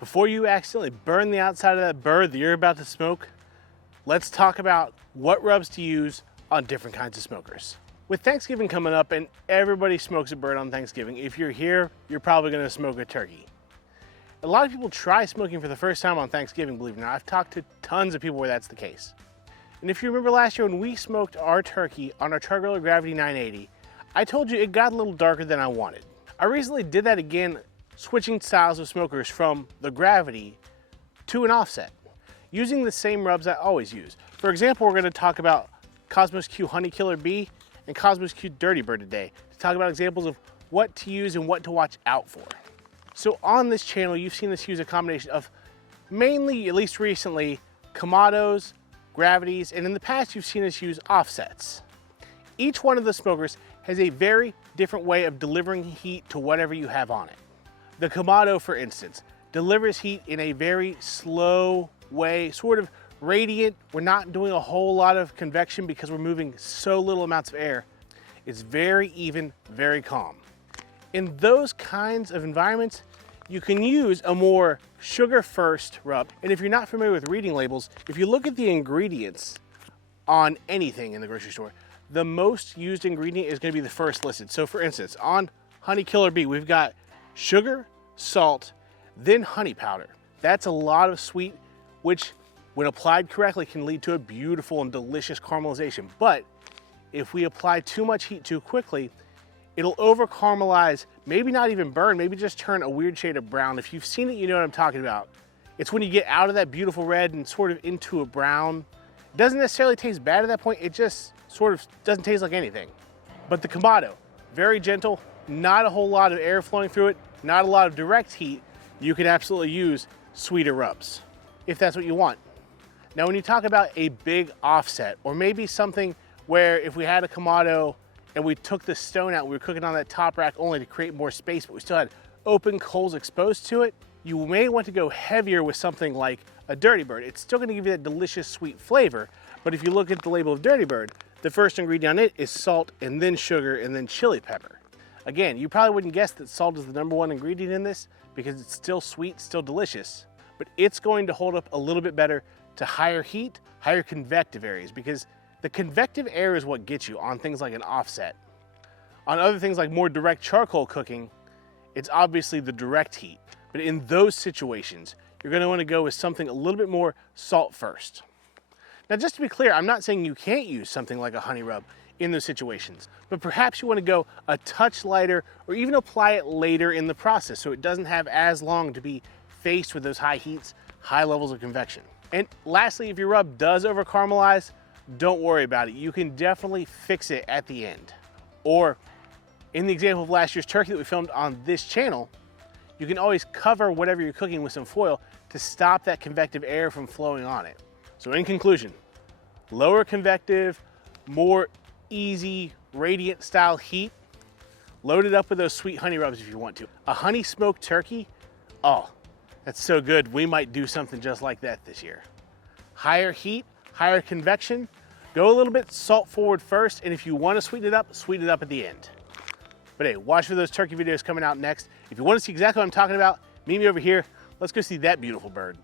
Before you accidentally burn the outside of that bird that you're about to smoke, let's talk about what rubs to use on different kinds of smokers. With Thanksgiving coming up and everybody smokes a bird on Thanksgiving, if you're here, you're probably gonna smoke a turkey. A lot of people try smoking for the first time on Thanksgiving, believe it or not. I've talked to tons of people where that's the case. And if you remember last year when we smoked our turkey on our Char-Griller Gravity 980, I told you it got a little darker than I wanted. I recently did that again, switching styles of smokers from the Gravity to an offset, using the same rubs I always use. For example, we're gonna talk about Cosmos Q Honey Killer Bee and Cosmos Q Dirty Bird today to talk about examples of what to use and what to watch out for. So on this channel, you've seen us use a combination of mainly, at least recently, Kamados, Gravities, and in the past you've seen us use offsets. Each one of the smokers has a very different way of delivering heat to whatever you have on it. The Kamado, for instance, delivers heat in a very slow way, sort of radiant. We're not doing a whole lot of convection because we're moving so little amounts of air. It's very even, very calm. In those kinds of environments, you can use a more sugar first rub. And if you're not familiar with reading labels, if you look at the ingredients on anything in the grocery store, the most used ingredient is going to be the first listed. So for instance, on Honey Killer Bee, we've got sugar, salt, then honey powder. That's a lot of sweet, which when applied correctly can lead to a beautiful and delicious caramelization. But if we apply too much heat too quickly, it'll over caramelize, maybe not even burn, maybe just turn a weird shade of brown. If you've seen it, you know what I'm talking about. It's when you get out of that beautiful red and sort of into a brown. It doesn't necessarily taste bad at that point, it just sort of doesn't taste like anything. But the Kamado, very gentle, not a whole lot of air flowing through it, not a lot of direct heat. You can absolutely use sweeter rubs, if that's what you want. Now, when you talk about a big offset, or maybe something where if we had a Kamado and we took the stone out, we were cooking on that top rack only to create more space, but we still had open coals exposed to it, you may want to go heavier with something like a Dirty Bird. It's still gonna give you that delicious sweet flavor, but if you look at the label of Dirty Bird, the first ingredient on it is salt and then sugar and then chili pepper. Again, you probably wouldn't guess that salt is the #1 ingredient in this because it's still sweet, still delicious, but it's going to hold up a little bit better to higher heat, higher convective areas, because the convective air is what gets you on things like an offset. On other things like more direct charcoal cooking, it's obviously the direct heat. But in those situations, you're gonna wanna go with something a little bit more salt first. Now, just to be clear, I'm not saying you can't use something like a honey rub in those situations, but perhaps you wanna go a touch lighter or even apply it later in the process so it doesn't have as long to be faced with those high heats, high levels of convection. And lastly, if your rub does over caramelize, don't worry about it. You can definitely fix it at the end. Or in the example of last year's turkey that we filmed on this channel, you can always cover whatever you're cooking with some foil to stop that convective air from flowing on it. So in conclusion, lower convective, more easy, radiant style heat, load it up with those sweet honey rubs if you want to. A honey smoked turkey, oh, that's so good. We might do something just like that this year. Higher heat, higher convection, go a little bit salt forward first, and if you want to sweeten it up at the end. But hey, watch for those turkey videos coming out next. If you want to see exactly what I'm talking about, meet me over here. Let's go see that beautiful bird.